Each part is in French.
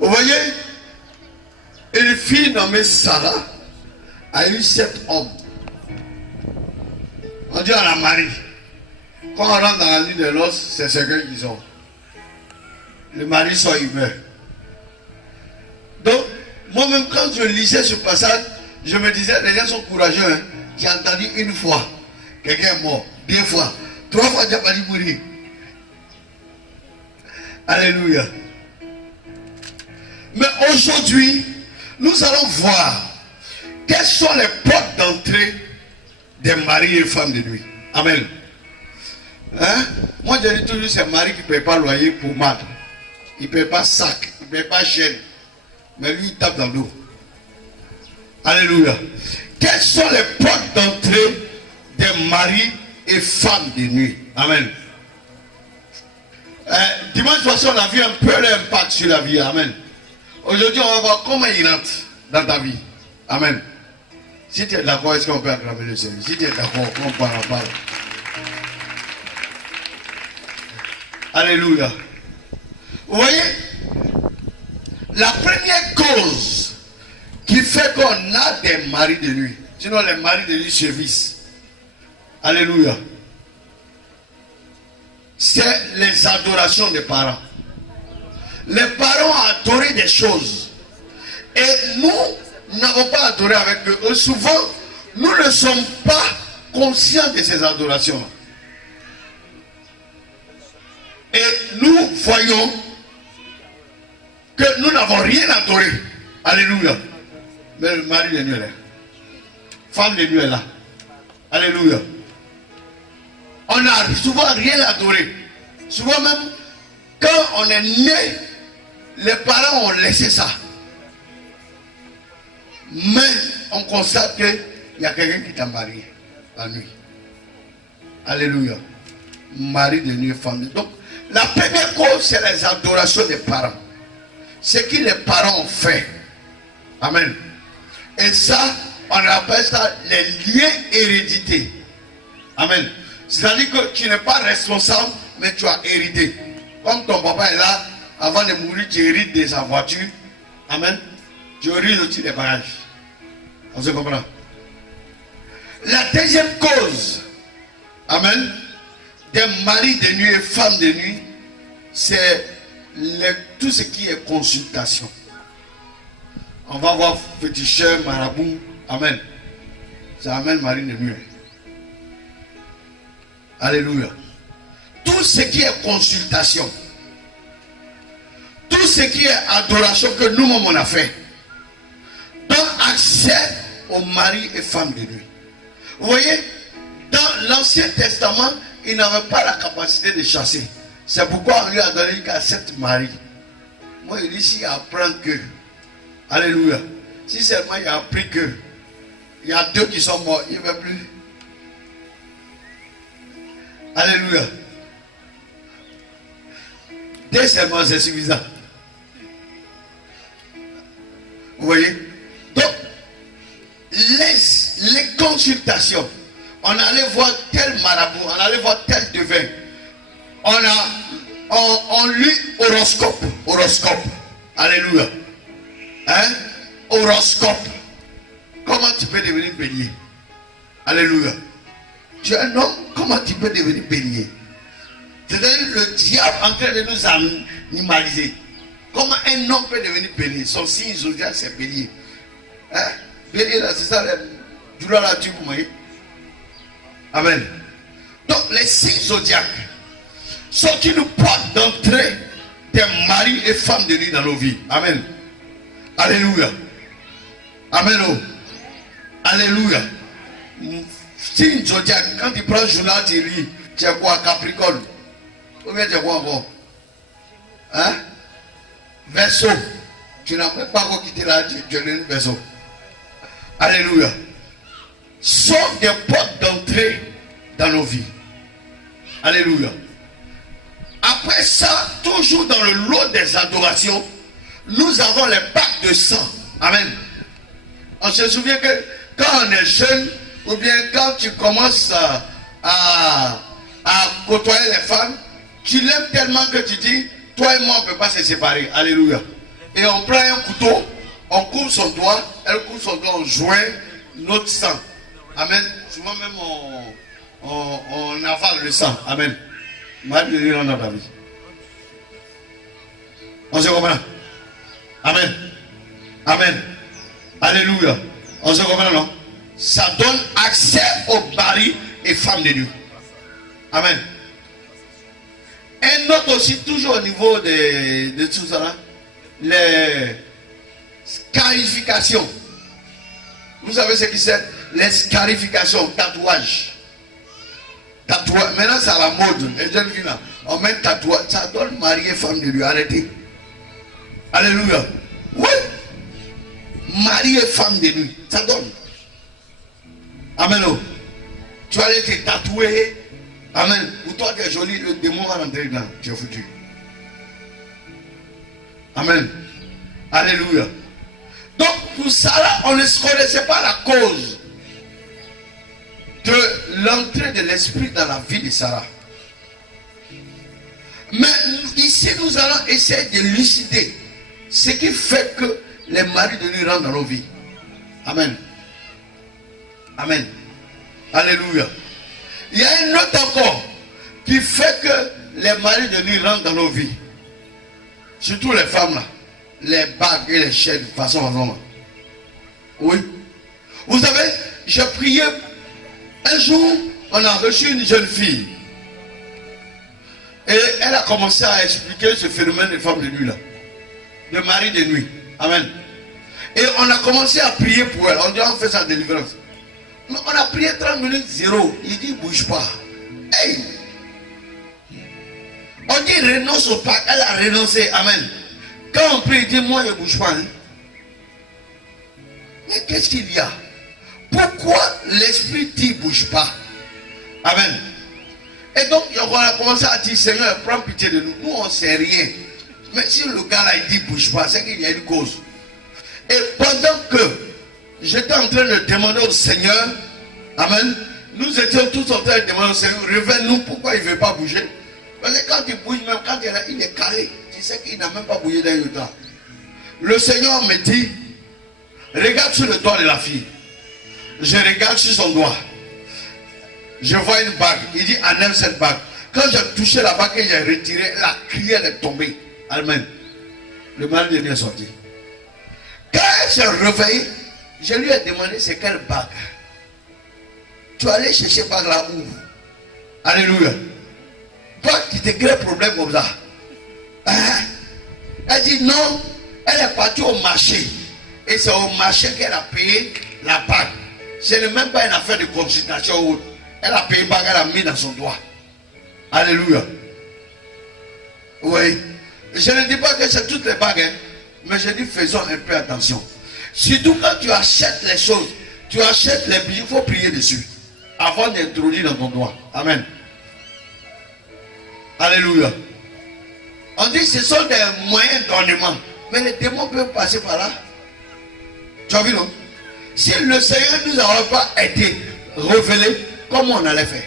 Vous voyez, une fille nommée Sarah a eu 7 hommes. On dit on la marie. Quand on rentre dans la nuit de l'os, c'est ce qu'ils ont. Le mari sort, il meurt. Donc, moi-même, quand je lisais ce passage, je me disais, les gens sont courageux. Hein? J'ai entendu une fois, quelqu'un est mort. 2 fois. 3 fois, j'ai pas dit mourir. Alléluia. Mais aujourd'hui, nous allons voir quelles sont les portes d'entrée des maris et femmes de nuit. Amen. Hein? Moi, je dis toujours, c'est mari qui ne paye pas loyer pour mal. Il ne paye pas sac, il ne paye pas chaîne. Mais lui, il tape dans l'eau. Alléluia. Quelles sont les portes d'entrée des maris et femmes de nuit? Amen. Dimanche passé, on a vu un peu l'impact sur la vie. Amen. Aujourd'hui, on va voir comment il rentre dans ta vie. Amen. Si tu es d'accord, est-ce qu'on peut acclamer le Seigneur? Si tu es d'accord, on parle. Alléluia. Vous voyez, la première cause qui fait qu'on a des maris de nuit, sinon les maris de nuit sévissent. Alléluia. C'est les adorations des parents. Les parents ont adoré des choses. Et nous n'avons pas adoré avec eux. Souvent, nous ne sommes pas conscients de ces adorations. Et nous voyons que nous n'avons rien adoré. Alléluia. Mais le mari de nuit est là. Femme de nuit est là. Alléluia. On n'a souvent rien adoré. Souvent même, quand on est né, les parents ont laissé ça. Mais on constate qu'il y a quelqu'un qui t'a marié la nuit. Alléluia. Mari de nuit, femme de nuit. Donc, la première cause, c'est les adorations des parents. Ce que les parents ont fait. Amen. Et ça, on appelle ça les liens hérédités. Amen. C'est-à-dire que tu n'es pas responsable, mais tu as hérité. Comme ton papa est là, avant de mourir, tu hérites de sa voiture. Amen. Tu hérites aussi des bagages. On se comprend. La deuxième cause, amen, des maris de nuit et femmes de nuit, c'est tout ce qui est consultation. On va voir féticheur, marabout, amen. C'est amen, mari de nuit. Alléluia. Tout ce qui est consultation, tout ce qui est adoration que nous-mêmes on a fait, donne accès aux maris et femmes de nuit. Vous voyez, dans l'Ancien Testament, il n'avait pas la capacité de chasser. C'est pourquoi on lui a donné qu'à 7 maris. Moi, il dit, s'il apprend que, alléluia, si seulement il a appris que, il y a 2 qui sont morts, il ne veut plus. Alléluia. 2 seulement, c'est suffisant. Vous voyez? Donc, les consultations, on allait voir tel marabout, on allait voir tel devin. On lit horoscope. Alléluia. Hein? Horoscope. Comment tu peux devenir bélier? Alléluia. Tu es un homme, comment tu peux devenir bélier? C'est-à-dire le diable en train de nous animaliser. Comment un homme peut devenir bélier? Son signe zodiaque, c'est bélier. Hein? Bélier, là, c'est ça, le douleur là, tu vous voyez? Amen. Donc, les signes zodiaques sont une porte d'entrée des maris et femmes de nuit dans nos vies. Amen. Alléluia. Amen. Oh. Alléluia. Signe zodiaque, quand tu prends le journal, tu lis, tu es quoi? Capricorne. Ou bien tu es quoi encore? Hein? Verseau. Tu n'as même pas encore quitté là, tu es le verseau. Alléluia. Sont des portes d'entrée dans nos vies. Alléluia. Après ça, toujours dans le lot des adorations, nous avons les bacs de sang. Amen. On se souvient que quand on est jeune, ou bien quand tu commences à côtoyer les femmes, tu l'aimes tellement que tu dis, toi et moi on ne peut pas se séparer. Alléluia. et on prend un couteau, on coupe son doigt, elle coupe son doigt, on joint notre sang. Amen. Souvent même on avale le sang. Amen. Marie de Dieu dans la vie. On se comprend? Amen. Amen. Alléluia. On se comprend, non? Ça donne accès aux maris et femmes de Dieu. Amen. Un autre aussi, toujours au niveau de tout ça, là, les scarifications. Vous savez ce que c'est? Les scarifications, tatouage. Tatouage. Maintenant, c'est à la mode. Les jeunes filles là, on met tatouage. Ça donne mari et femme de Dieu. Arrêtez. Alléluia. Oui. Mari et femme de nuit. Ça donne. Amen. Oh. Tu vas aller te tatouer. Amen. Pour toi, tu es joli. Le démon va rentrer dedans. Tu es foutu. Amen. Alléluia. Donc, pour ça, là, on ne connaissait pas la cause de l'entrée de l'esprit dans la vie de Sarah. Mais ici, nous allons essayer de lucider ce qui fait que les maris de nuit rentrent dans nos vies. Amen. Amen. Alléluia. Il y a un autre encore qui fait que les maris de nuit rentrent dans nos vies. Surtout les femmes là. Les bagues et les chaînes de façon en nombre. Oui. Vous savez, j'ai prié. Un jour, on a reçu une jeune fille. Et elle a commencé à expliquer ce phénomène de femmes de nuit là. De mari de nuit. Amen. Et on a commencé à prier pour elle. On dit on fait sa délivrance. Mais on a prié 30 minutes, zéro. Il dit bouge pas. Hey! On dit renonce au pacte. Elle a renoncé. Amen. Quand on prie, il dit moi je ne bouge pas. Hein? Mais qu'est-ce qu'il y a? Pourquoi l'esprit dit bouge pas? Amen. Et donc on a commencé à dire Seigneur, prends pitié de nous. Nous on ne sait rien. Mais si le gars là il dit bouge pas, c'est qu'il y a une cause. Et pendant que j'étais en train de demander au Seigneur, amen, nous étions tous en train de demander au Seigneur, révèle-nous pourquoi il ne veut pas bouger. Parce que quand il bouge, même quand il est là, il est carré. Tu sais qu'il n'a même pas bougé dans le temps. Le Seigneur me dit, regarde sur le doigt de la fille. Je regarde sur son doigt. Je vois une bague. Il dit, enlève cette bague. Quand j'ai touché la bague et j'ai retiré, la criée est tombée. Amen. Le mari de Dieu est sorti. Quand elle s'est réveillée, je lui ai demandé c'est quelle bague. Tu allais chercher bague là où? Alléluia. Toi qui te crée problème comme ça. Hein? Elle dit non. Elle est partie au marché. Et c'est au marché qu'elle a payé la bague. Ce n'est même pas une affaire de consultation. Elle a payé bague, elle a mis dans son doigt. Alléluia. Oui. Je ne dis pas que c'est toutes les bagues. Hein, mais je dis faisons un peu attention. Surtout quand tu achètes les choses. Tu achètes les bijoux, il faut prier dessus. Avant d'introduire dans ton doigt. Amen. Alléluia. On dit que ce sont des moyens d'ornement. Mais les démons peuvent passer par là. Tu as vu, non? Si le Seigneur ne nous avait pas été révélé, comment on allait faire?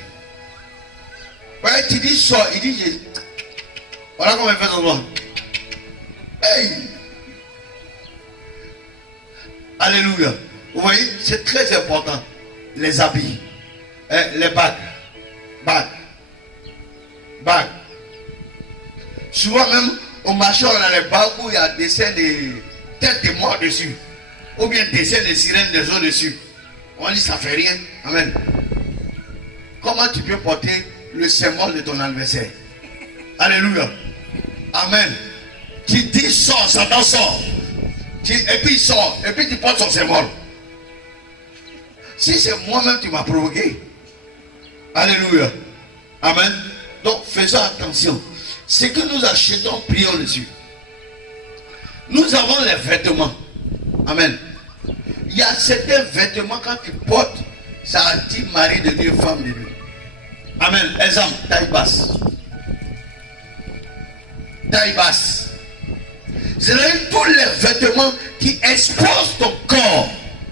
Ouais, tu dis sors, il dit voilà comment il fait son doigt. Hey! Alléluia. Vous voyez, c'est très important. Les habits, les bagues. Souvent même au marché on a les bagues où il y a des dessins de têtes de mort dessus. Ou bien dessin de sirènes des eaux dessus. On dit ça fait rien. Amen. Comment tu peux porter le symbole de ton adversaire? Alléluia. Amen. Tu dis sors, Satan sort. Et puis il sort. Et puis tu portes son symbole. Si c'est moi-même qui m'a provoqué. Alléluia. Amen. Donc faisons attention. Ce que nous achetons, prions dessus. Nous avons les vêtements. Amen. Il y a certains vêtements quand tu portes, ça dit mari de Dieu, femme de Dieu. Amen. Exemple, taille basse. Taille basse. C'est tous les vêtements qui exposent ton corps.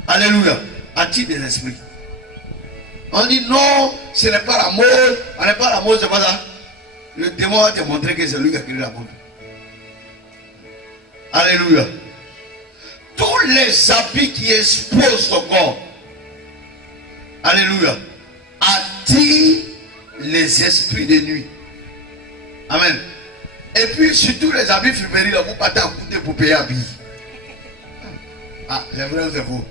Alléluia. À titre des esprits. On dit non, ce n'est pas la mode. On n'est pas la mode, c'est pas ça. Le démon va te montrer que c'est lui qui a créé la mode. Alléluia. Tous les habits qui exposent ton corps, alléluia, attirent les esprits de nuit. Amen. Et puis surtout les habits friperies, là, vous partez à coûter pour payer habits. Ah, c'est vrai ou c'est faux?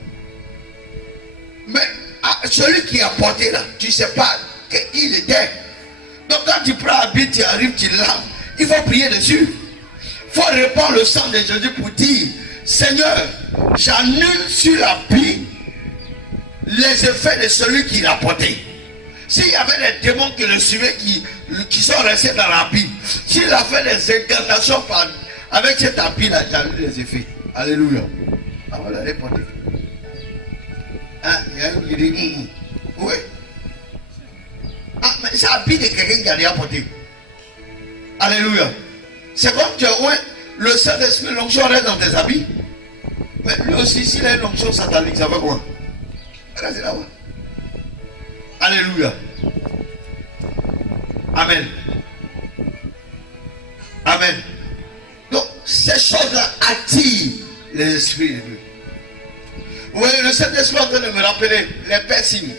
Mais celui qui a porté là, tu ne sais pas qui il était. Donc quand tu prends habit, tu arrives, tu laves, il faut prier dessus. Il faut répandre le sang de Jésus pour dire, Seigneur, j'annule sur l'habit les effets de celui qui l'a porté. S'il y avait des démons qui le suivaient, qui sont restés dans l'habit, s'il a fait des incantations avec cet habit-là, j'annule les effets. Alléluia. Ah, voilà, les porter. Ah, il dit, oui. Ah, mais c'est l'habit de quelqu'un qui a déjà porté. Alléluia. C'est comme tu as, ouais, le Saint-Esprit, l'onction reste dans tes habits. Mais lui aussi, s'il a une onction satanique, ça va quoi? C'est là-bas. Alléluia. Amen. Amen. Donc, ces choses-là attirent les esprits de Dieu. Oui, le Saint-Esprit est en train de me rappeler les piercings.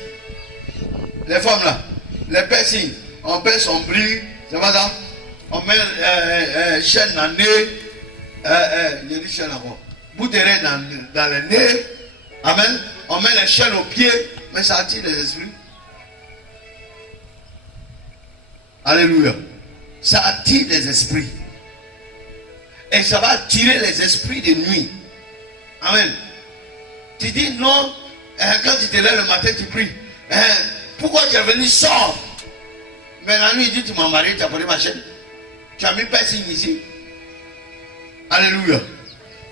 Les femmes là, les piercings. On perce, on brille, c'est pas ça? On met chaîne dans le nez. Il y a des chaînes encore. Bout de raie dans le nez. Amen. On met les chaînes aux pieds, mais ça attire les esprits. Alléluia. Ça attire les esprits. Et ça va attirer les esprits de nuit. Amen. Tu dis non, quand tu te lèves le matin, tu pries. Pourquoi tu es venu, sors? Mais la nuit, il dit, tu m'as marié, tu as pris ma chaîne. Tu as mis piercing ici. Alléluia.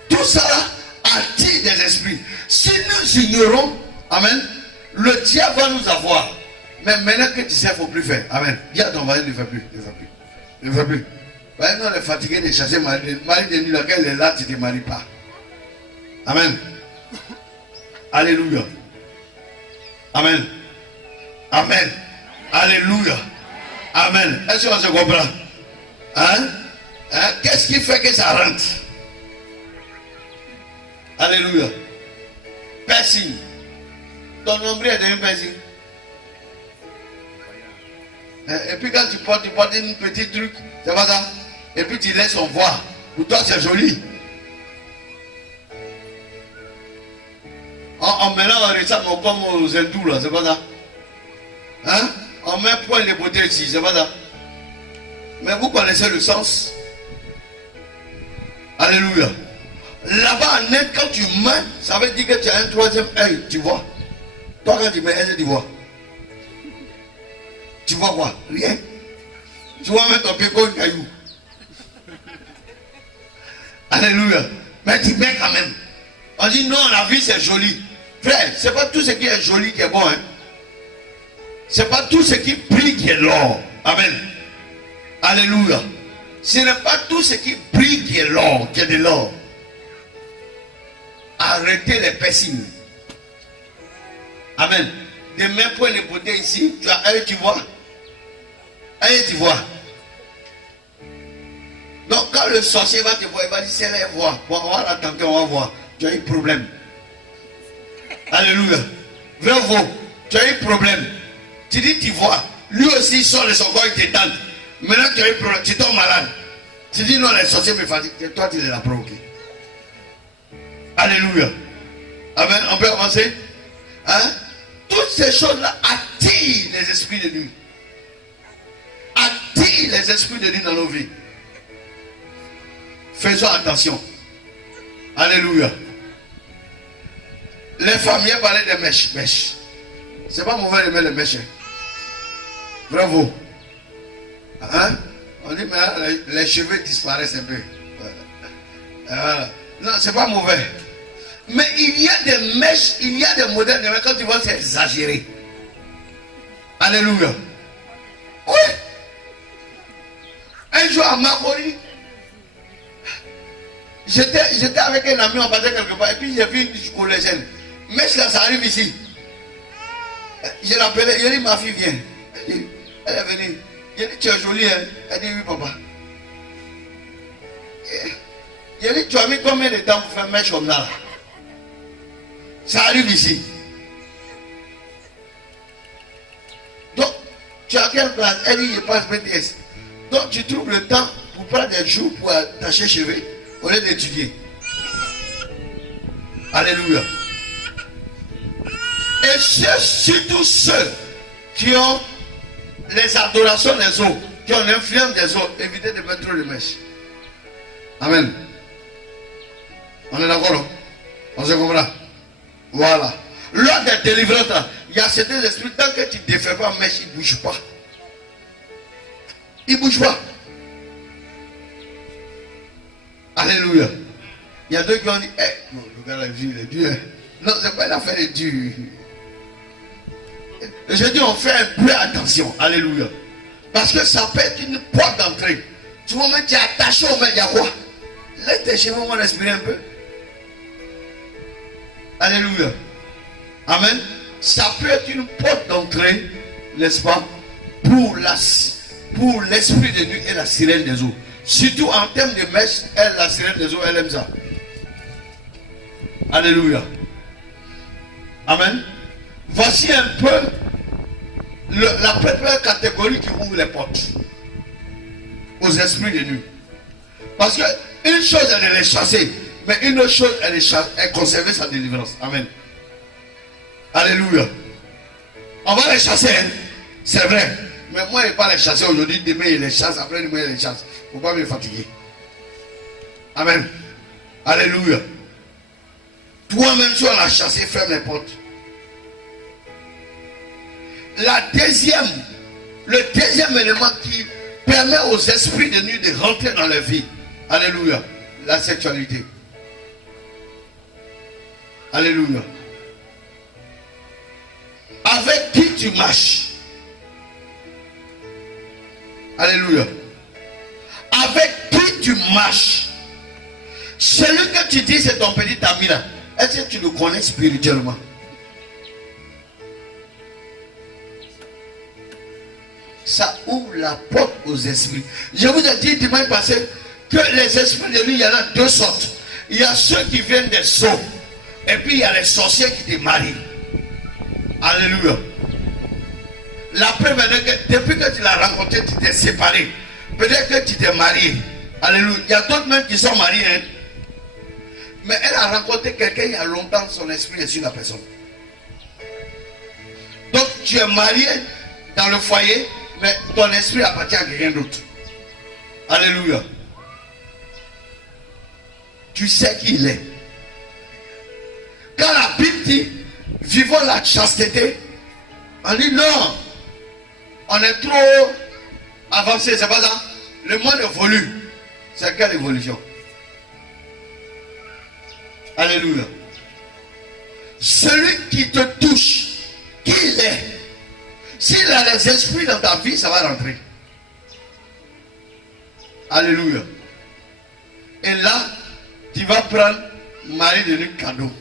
Tout ça là attire des esprits. Si nous ignorons, amen, le diable va nous avoir. Mais maintenant que tu sais, il ne faut plus faire. Amen. Dis à ton mari, ne fais plus. Ne fais plus. Maintenant, on est fatigué de chasser mari de nuit, laquelle est là, tu ne te maries pas. Amen. Alléluia. Amen. Amen. Alléluia. Amen. Est-ce qu'on se comprend? Hein? Qu'est-ce qui fait que ça rentre? Alléluia. Piercing. Ton nombril est devenu piercing. Et puis quand tu portes une petite truc, c'est pas ça? Et puis tu laisses on voir. Pour toi c'est joli. Maintenant on ressemble comme aux hindous là, c'est pas ça? Hein? On met point de beauté ici, c'est pas ça? Mais vous connaissez le sens. Alléluia. Là-bas en Inde, quand tu mets, ça veut dire que tu as un troisième œil, tu vois. Toi quand tu mets, est-ce que tu vois? Tu vois quoi? Rien. Tu vois mettre ton pied comme un caillou. Alléluia. Mais tu mets quand même. On dit non, la vie c'est joli. Frère, c'est pas tout ce qui est joli qui est bon. Hein? C'est pas tout ce qui brille qui est l'or. Amen. Alléluia. Ce n'est pas tout ce qui brille qui est l'or, qui est de l'or. Arrêtez les piercings. Amen. Des mêmes points de beauté ici, tu as un, tu vois. Un, tu vois. Donc quand le sorcier va te voir, il va dire, c'est là, voir. Bon, on va l'attendre, on va voir. Tu as eu problème. Alléluia. Vrai ou faux? Tu as eu problème. Tu dis, tu vois. Lui aussi, il sort de son corps, il te tente. Maintenant, tu as eu problème. Tu tombes malade. Tu dis, non, les sorciers me fatiguent. Toi, tu les as provoqués. Alléluia. Amen. On peut avancer? Hein? Toutes ces choses-là attirent les esprits de nuit. Attirent les esprits de nuit dans nos vies. Faisons attention. Alléluia. Les femmes, il y a parlé de mèches. C'est pas mauvais de mettre les mèches. Bravo. Hein? On dit, mais les cheveux disparaissent un peu. Voilà. Non, c'est pas mauvais. Mais il y a des mèches, il y a des modèles de mèches, quand tu vois, c'est exagéré. Alléluia. Oui. Un jour à Makori, j'étais avec un ami, on passait quelque part, et puis j'ai vu une collégienne. Mèche là, ça arrive ici. Je l'appelais, il dit, ma fille vient. Elle est venue. Il dit, tu es jolie, hein? Elle dit, oui, papa. J'ai dit, tu as mis combien de temps pour faire mèche comme là? Ça arrive ici. Donc, tu as quelle place? Elle dit, je passe BTS. Donc, tu trouves le temps pour prendre des jours pour attacher cheveux au lieu d'étudier. Alléluia. Et surtout ceux qui ont les adorations des autres, qui ont l'influence des autres, évitez de mettre trop de mèches. Amen. On est d'accord, non? On se comprend? Voilà. Lors des délivrances, il y a certains esprits, tant que tu ne défais pas mèche, ils ne bougent pas. Ils ne bougent pas. Alléluia. Il y a deux qui ont dit, non, le gars là, il est dur. Non, ce n'est pas une affaire de dur. Et je dis, on fait un peu attention. Alléluia. Parce que ça peut être une porte d'entrée. Tu vois, tu es attaché au mec, il y a quoi? Laisse tes cheveux, on va respirer un peu. Alléluia. Amen. Ça peut être une porte d'entrée, n'est-ce pas, pour l'esprit de nuit et la sirène des eaux. Surtout en termes de mèche, la sirène des eaux, elle aime ça. Alléluia. Amen. Voici un peu la première catégorie qui ouvre les portes aux esprits de nuit. Parce que une chose, elle est les chasser, mais une autre chose, elle est conserver sa délivrance. Amen. Alléluia. On va les chasser, hein? C'est vrai. Mais moi, je ne vais pas les chasser aujourd'hui, demain, il les chasse, après, demain, il les chasse. Il ne faut pas me fatiguer. Amen. Alléluia. Toi-même, tu vas la chasser, ferme les portes. Le deuxième élément qui permet aux esprits de nuit de rentrer dans leur vie. Alléluia. La sexualité. Alléluia. Avec qui tu marches? Alléluia. Avec qui tu marches? Celui que tu dis c'est ton petit ami là, est-ce que tu le connais spirituellement? Ça ouvre la porte aux esprits. Je vous ai dit dimanche passé que les esprits de lui, il y en a deux sortes. Il y a ceux qui viennent des sceaux. Et puis il y a les sorciers qui te marient. Alléluia. La première, depuis que tu l'as rencontré, tu t'es séparé. Peut-être que tu t'es marié. Alléluia. Il y a d'autres même qui sont mariés. Hein? Mais elle a rencontré quelqu'un il y a longtemps, son esprit est sur la personne. Donc tu es marié dans le foyer, mais ton esprit appartient à quelqu'un d'autre. Alléluia. Tu sais qui il est. Quand la Bible dit, vivons la chasteté, on dit non, on est trop avancé, c'est pas ça. Le monde évolue. C'est quelle évolution? Alléluia. Celui qui te touche, qui il est? S'il a les esprits dans ta vie, ça va rentrer. Alléluia. Et là, tu vas prendre mari de nuit cadeau.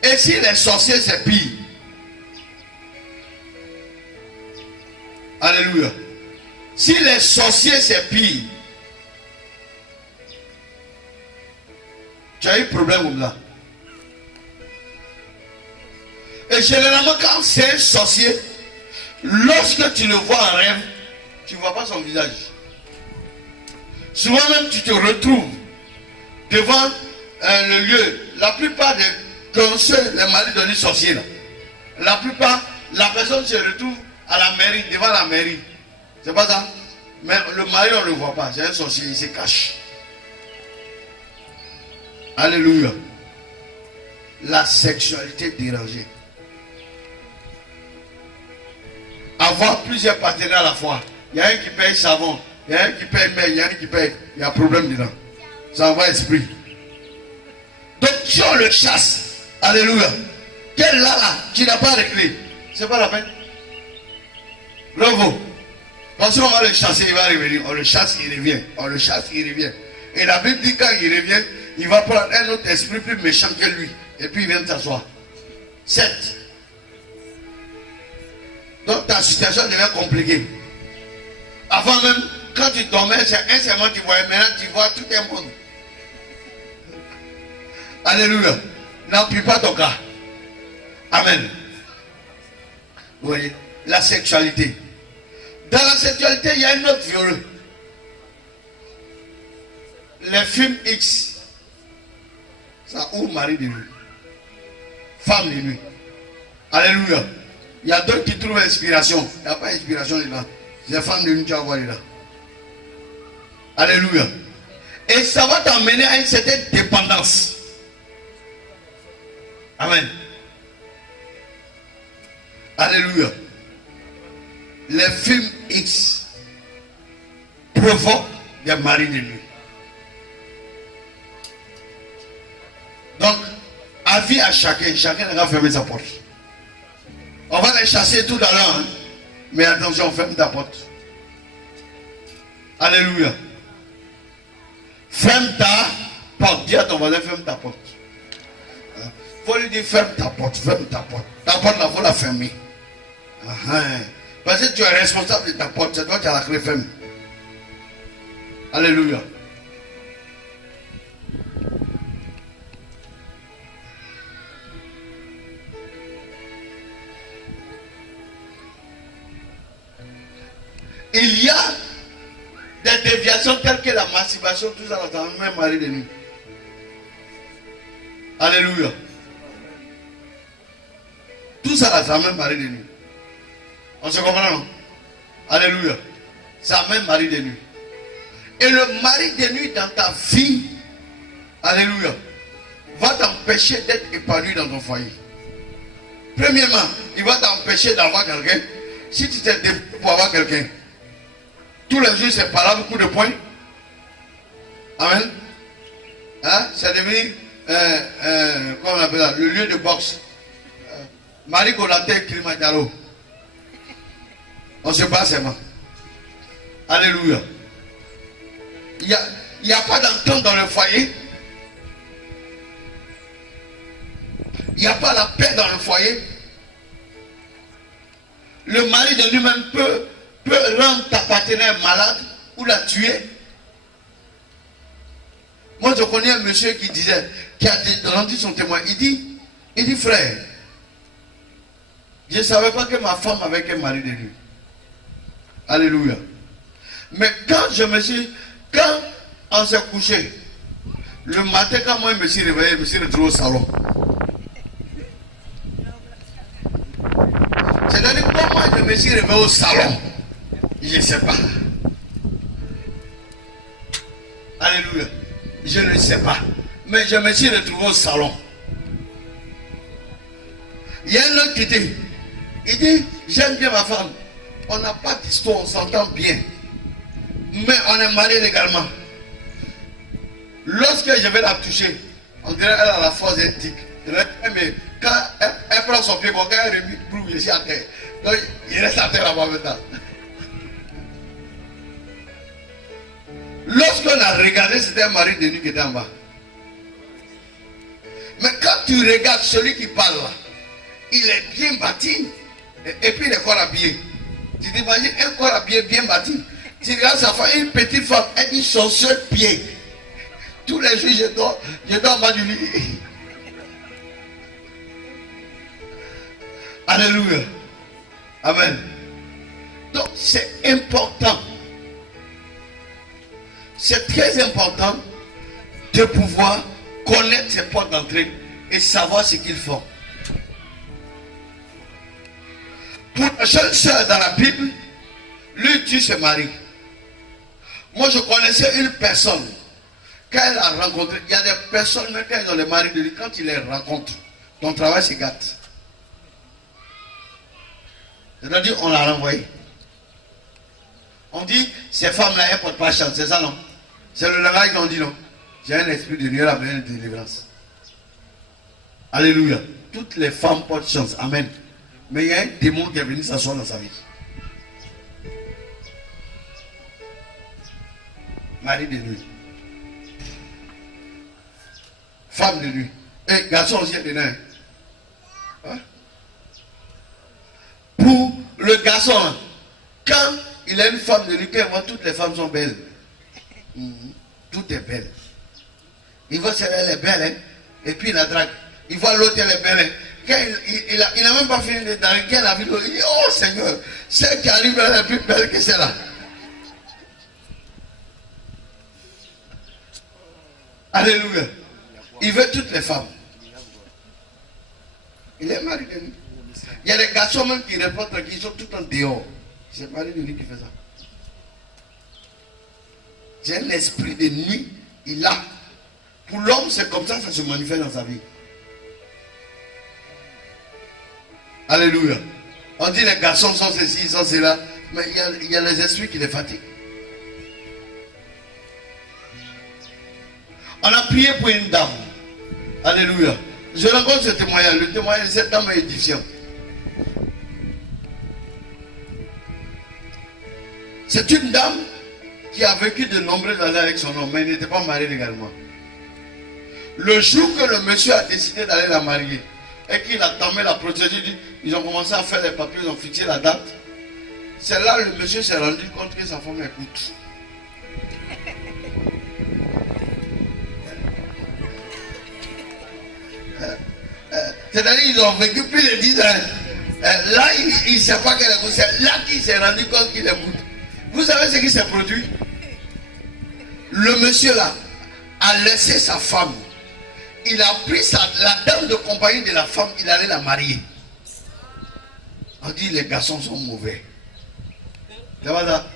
Et si les sorciers, c'est pire. Alléluia. Si les sorciers, c'est pire. Tu as eu problème comme là. Et généralement, quand c'est un sorcier, lorsque tu le vois en rêve, tu ne vois pas son visage. Souvent même, tu te retrouves devant le lieu. La plupart des conseils, les maris de sorciers, là, la plupart, la personne se retrouve à la mairie, devant la mairie. C'est pas ça? Mais le mari, on ne le voit pas. C'est un sorcier, il se cache. Alléluia. La sexualité dérangée. Avoir plusieurs partenaires à la fois. Il y a un qui paye savon, il y a un qui paye mail, il y a un qui paye. Il y a un problème dedans. Ça envoie esprit. Donc si on le chasse, alléluia. Quel là, tu n'as pas réglé. C'est pas la peine. Bravo. Parce qu'on va le chasser, il va revenir. On le chasse, il revient. On le chasse, il revient. Et la Bible dit quand il revient, il va prendre un autre esprit plus méchant que lui. Et puis il vient t'asseoir. 7. Donc ta situation devient compliquée. Avant même, quand tu dormais, c'est un serment tu voyais. Maintenant tu vois tout un monde. Alléluia. N'appuie pas ton cas. Amen. Vous voyez, la sexualité. Dans la sexualité, il y a un autre viol. Les films X. Ça ouvre mari de nuit. Femme de nuit. Alléluia. Il y a d'autres qui trouvent inspiration. Il n'y a pas inspiration là. C'est femme de nuit, tu vas voir là. Alléluia. Et ça va t'emmener à une certaine dépendance. Amen. Alléluia. Les films X provoquent des maris de nuit. Donc, avis à chacun. Chacun va fermer sa porte. On va les chasser tout à l'heure. Hein? Mais attention, ferme ta porte. Alléluia. Ferme ta porte. Dis à ton voisin, ferme ta porte. Il faut lui dire, ferme ta porte, ferme ta porte. Ta porte, il faut la fermer. Parce que tu es responsable de ta porte. C'est toi qui as la clé ferme. Alléluia. Il y a des déviations telles que la masturbation, tout ça dans le même mari de nuit. Alléluia. Tout ça dans le même mari de nuit. On se comprend, non? Alléluia. C'est un même mari de nuit. Et le mari de nuit dans ta vie, alléluia, va t'empêcher d'être épanoui dans ton foyer. Premièrement, il va t'empêcher d'avoir quelqu'un. Si tu t'es débrouillé pour avoir quelqu'un, tous les jours c'est par là, coup de poing. Amen. Hein? C'est devenu, comment on appelle ça, le lieu de boxe. Marie Golate Kilimanjaro. On se bat seulement. Alléluia. Il n'y a pas d'entente dans le foyer. Il n'y a pas la paix dans le foyer. Le mari de lui-même peut rendre ta partenaire malade ou la tuer. Moi je connais un monsieur qui disait, qui a rendu son témoin. Il dit frère, je ne savais pas que ma femme avait un mari de nuit. Alléluia. Mais quand on s'est couché, le matin quand moi je me suis réveillé, je me suis retrouvé au salon. C'est-à-dire comment je me suis réveillé au salon, je ne sais pas. Alléluia. Je ne sais pas. Mais je me suis retrouvé au salon. Il y a un autre qui dit, j'aime bien ma femme. On n'a pas d'histoire, on s'entend bien. Mais on est mariés également. Lorsque je vais la toucher, on dirait qu'elle a la force éthique. Mais quand elle prend son pied, quand elle remet, je suis à terre. Donc il reste à terre là-bas maintenant. Lorsqu'on a regardé, c'était un mari de nuit qui était en bas. Mais quand tu regardes celui qui parle là, il est bien bâti. Et puis il est corps habillé. Tu t'imagines un corps habillé bien bâti. Tu regardes sa femme, une petite femme, elle dit son seul pied. Tous les jours, je dors en bas du lit. Alléluia. Amen. Donc c'est important. C'est très important de pouvoir connaître ses portes d'entrée et savoir ce qu'ils font. Pour la jeune sœur dans la Bible, lui tue ses maris. Moi je connaissais une personne, quand elle a rencontré, il y a des personnes, même quand ils ont les maris de lui, quand ils les rencontrent, ton travail se gâte. C'est-à-dire on l'a renvoyé. On dit, ces femmes-là, elles ne portent pas chance, c'est ça non? C'est le langage qu'on dit non? J'ai un esprit de Dieu, la pleine délivrance. Alléluia. Toutes les femmes portent chance, amen. Mais il y a un démon qui est venu s'asseoir dans sa vie. Mari de nuit. Femme de nuit. Et garçon aussi est de nuit. Hein? Pour le garçon, quand il a une femme de nuit, toutes les femmes sont belles. Tout est belle. Il voit si elle est belle, hein? Et puis il la drague. Il voit l'autre, elle est belle. Il n'a même pas fini de draguer. Quand il a vu l'autre, il dit, oh Seigneur, celle qui arrive là, elle est plus belle que celle-là. Alléluia. Il veut toutes les femmes. Il est mari de nuit. Il y a des garçons même qui répondent qu'ils sont tout en dehors. C'est mari de nuit qui fait ça. C'est un esprit de nuit. Il a. Pour l'homme, c'est comme ça se manifeste dans sa vie. Alléluia. On dit les garçons sont ceci, ils sont cela. Mais il y a les esprits qui les fatiguent. On a prié pour une dame. Alléluia. Je rencontre ce témoignage. Le témoignage de cette dame est édifiant. C'est une dame qui a vécu de nombreuses années avec son homme, mais elle n'était pas mariée légalement. Le jour que le monsieur a décidé d'aller la marier et qu'il a entamé la procédure, ils ont commencé à faire les papiers, ils ont fixé la date. C'est là que le monsieur s'est rendu compte que sa femme écoute. C'est-à-dire qu'ils ont vécu plus de 10 ans. Là, il ne sait pas qu'elle écoute. C'est là qu'il s'est rendu compte qu'il écoute. Vous savez ce qui s'est produit? Le monsieur là a laissé sa femme. Il a pris la dame de compagnie de la femme, il allait la marier. On dit les garçons sont mauvais. C'est pas ça?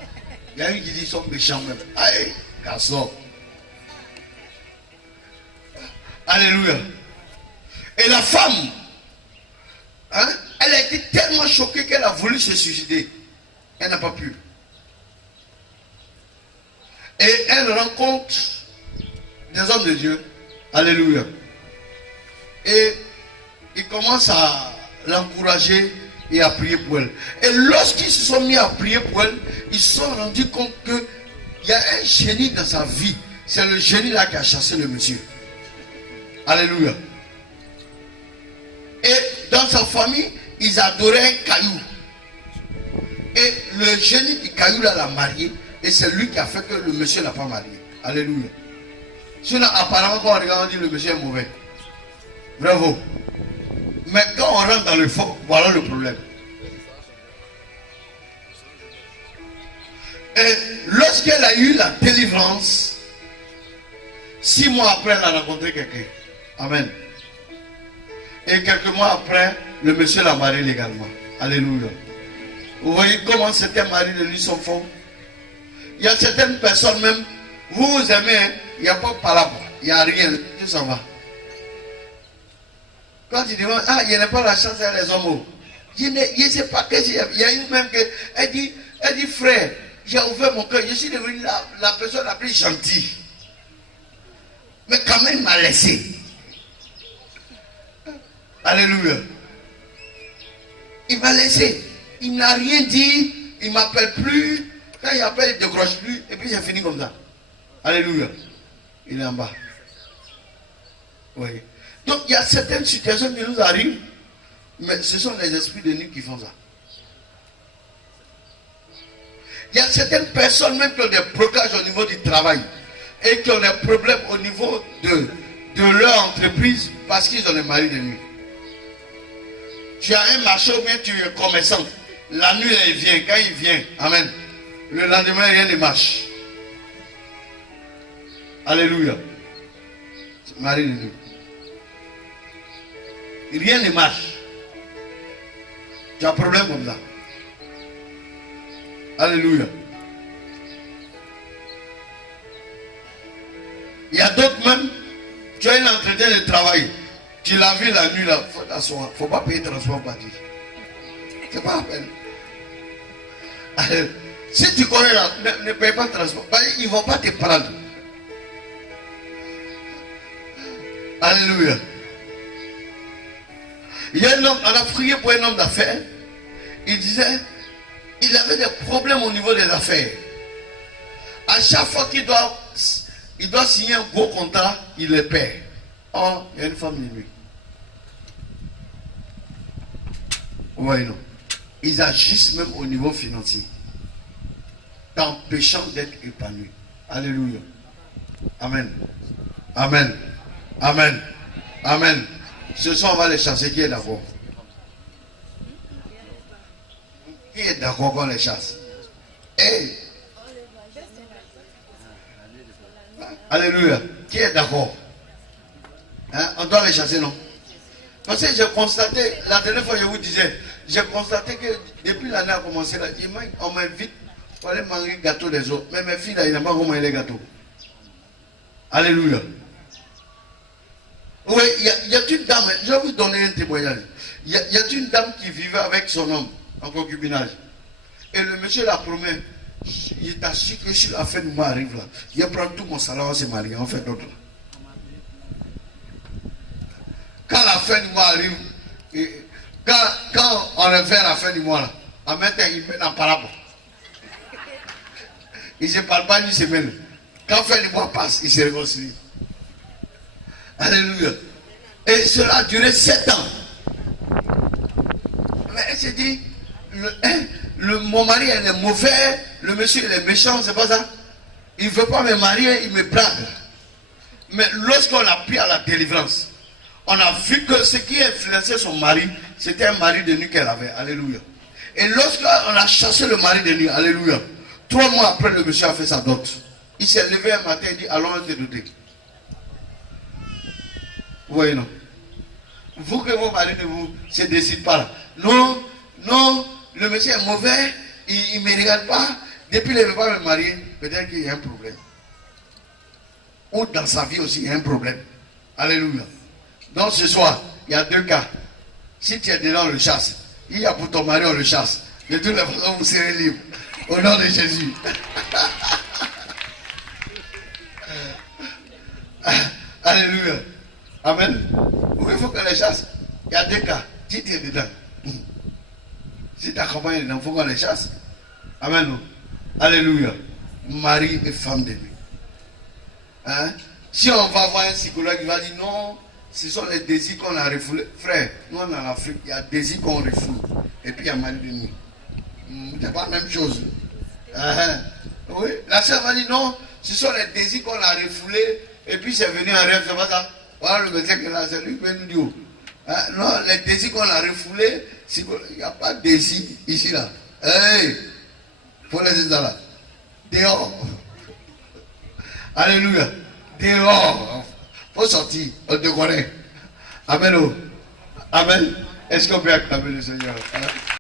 Il y a une qui dit qu'ils sont méchants même. Aïe, garçon. Alléluia. Et la femme, hein, elle a été tellement choquée qu'elle a voulu se suicider. Elle n'a pas pu. Et elle rencontre des hommes de Dieu. Alléluia. Et il commence à l'encourager et à prier pour elle. Et lorsqu'ils se sont mis à prier pour elle, ils se sont rendus compte qu'il y a un génie dans sa vie. C'est le génie là qui a chassé le monsieur. Alléluia. Et dans sa famille, ils adoraient un caillou. Et le génie du caillou là l'a marié. Et c'est lui qui a fait que le monsieur n'a pas marié. Alléluia. Sinon, apparemment, quand on regarde, on dit le monsieur est mauvais. Bravo. Mais quand on rentre dans le fond, voilà le problème. Et lorsqu'elle a eu la délivrance, 6 mois après, elle a rencontré quelqu'un. Amen. Et quelques mois après, le monsieur l'a marié légalement. Alléluia. Vous voyez comment certains maris de lui sont faux. Il y a certaines personnes même, vous aimez, hein, il n'y a pas de palabre, il n'y a rien, tout s'en va. Quand il dit, ah, il n'y a pas la chance à les hommes. Je ne sais pas que il y a une même qui, elle dit, frère, j'ai ouvert mon cœur, je suis devenu la personne la plus gentille. Mais quand même, il m'a laissé. Alléluia. Il m'a laissé. Il n'a rien dit, il ne m'appelle plus. Quand il appelle, il ne décroche plus. Et puis c'est fini comme ça. Alléluia. Il est en bas. Oui. Donc il y a certaines situations qui nous arrivent, mais ce sont les esprits de nuit qui font ça. Il y a certaines personnes même qui ont des blocages au niveau du travail et qui ont des problèmes au niveau de leur entreprise parce qu'ils ont des maris de nuit. Tu as un marché ou bien tu es commerçant. La nuit, il vient. Quand il vient, amen. Le lendemain, rien ne marche. Alléluia. Marie de nuit. Rien ne marche. Tu as un problème comme ça. Alléluia. Il y a d'autres même, tu as un entretien de travail. Tu l'as vu la nuit là, il ne faut pas payer transport parti. C'est pas la peine. Si tu connais là, ne paye pas le transport. Ils ne vont pas te prendre. Alléluia. Il y a un homme, on a prié pour un homme d'affaires. Il disait, il avait des problèmes au niveau des affaires. À chaque fois qu'il doit signer un gros contrat, il les perd. Oh, il y a une femme de nuit. Vous voyez, non? Ils agissent même au niveau financier, t'empêchant d'être épanoui. Alléluia. Amen. Amen. Amen. Amen. Ce soir, on va les chasser. Qui est d'accord? Qui est d'accord qu'on les chasse? Hey. Alléluia. Qui est d'accord? Hein? On doit les chasser, non? Parce que j'ai constaté, la dernière fois je vous disais, j'ai constaté que depuis l'année a commencé, là, on m'invite pour aller manger le gâteau des autres. Mais mes filles, là, ils n'ont pas manger les gâteaux. Alléluia. Oui, il y a une dame, je vais vous donner un témoignage. Il y a une dame qui vivait avec son homme en concubinage. Et le monsieur la promet, il est assis que si la fin du mois arrive là, il prend tout mon salaire, on se marie, on fait d'autres. Quand la fin du mois arrive, quand on est vers la fin du mois là, en même temps, il met en parabole. Il ne se parle pas une semaine. Quand la fin du mois passe, il se réconcilie. Alléluia. Et cela a duré 7 ans. Mais elle s'est dit, mon mari elle est mauvais, le monsieur il est méchant, c'est pas ça. Il ne veut pas me marier, il me blague. Mais lorsqu'on l'a pris à la délivrance, on a vu que ce qui influençait son mari, c'était un mari de nuit qu'elle avait. Alléluia. Et lorsqu'on a chassé le mari de nuit, alléluia, 3 mois après, le monsieur a fait sa dot. Il s'est levé un matin et dit, allons te douter. Vous voyez, non? Vous que vos maris ne vous se décident pas là. Non, non, le monsieur est mauvais, il ne me regarde pas. Depuis qu'il ne veut pas me marier, peut-être qu'il y a un problème. Ou dans sa vie aussi, il y a un problème. Alléluia. Donc ce soir, il y a 2 cas. Si tu es dedans, on le chasse. Il y a pour ton mari, on le chasse. De toutes les façons, vous serez libre. Au nom de Jésus. Alléluia. Amen. Oui, il faut qu'on les chasse. Il y a 2 cas. Si tu es dedans. Si tu accompagnes dedans, il faut qu'on les chasse. Amen. Alléluia. Mari et femme de nuit. Hein? Si on va voir un psychologue, il va dire non, ce sont les désirs qu'on a refoulés. Frère, nous en Afrique, il y a des désirs qu'on refoule. Et puis il y a mari de nuit. C'est pas la même chose. Oui. La sœur va dire non, ce sont les désirs qu'on a refoulés. Et puis c'est venu en rêve, c'est pas ça. Voilà le médecin qui est là, c'est lui qui nous dit. Non, les désirs qu'on a refoulés, il n'y a pas de désir ici là. Hey, faut les aider là. Dehors. Alléluia. Dehors. Faut sortir. On te connaît. Amen. Amen. Est-ce qu'on peut acclamer le Seigneur?